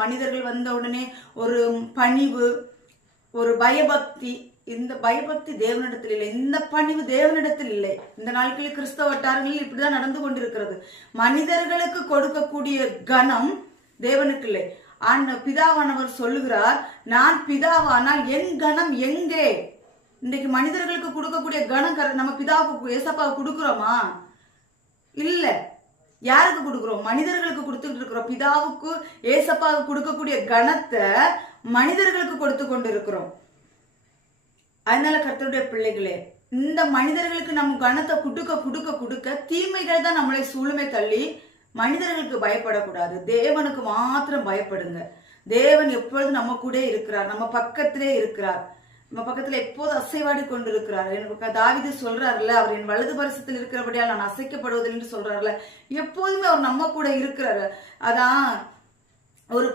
மனிதர்கள் வந்த உடனே ஒரு பணிவு, ஒரு பயபக்தி, இந்த பயபக்தி தேவனிடத்தில் இல்லை, இந்த பணிவு தேவனிடத்தில் இல்லை. இந்த நாட்களில் கிறிஸ்தவ வட்டாரங்களில் இப்படிதான் நடந்து கொண்டிருக்கிறது. மனிதர்களுக்கு கொடுக்கக்கூடிய கனம் தேவனுக்கு இல்லை. பிதாவானவர் சொல்லுகிறார், நான் பிதாவானால் என் கனம் எங்கே? இன்றைக்கு மனிதர்களுக்கு கொடுக்கக்கூடிய கனம் நம்ம பிதாவுக்கு ஏசப்பாவுக்கு கொடுக்கிறோமா? இல்ல. யாருக்கு கொடுக்கிறோம்? மனிதர்களுக்கு கொடுத்துட்டு இருக்கிறோம். பிதாவுக்கு ஏசப்பாவுக்கு கொடுக்கக்கூடிய கணத்தை மனிதர்களுக்கு கொடுத்து கொண்டு இருக்கிறோம். அதனால கர்த்தருடைய பிள்ளைகளே, இந்த மனிதர்களுக்கு நம்ம கணத்தை கொடுக்க கொடுக்க கொடுக்க தீமைகள் தான் நம்மளை சூழுமை தள்ளி. மனிதர்களுக்கு பயப்படக்கூடாது, தேவனுக்கு மாத்திரம் பயப்படுங்க. தேவன் எப்பொழுது நம்ம கூட இருக்கிறார், நம்ம பக்கத்திலே இருக்கிறார், நம்ம பக்கத்துல எப்போது அசைவாடி கொண்டு இருக்கிறார். எனக்கு தாவீது சொல்றாருல்ல, அவர் என் வலது பரிசத்தில் இருக்கிறபடியால் நான் அசைக்கப்படுவதில்லை என்று சொல்றாருல. எப்போதுமே அவர் நம்ம கூட இருக்கிறாரு. அதான் ஒரு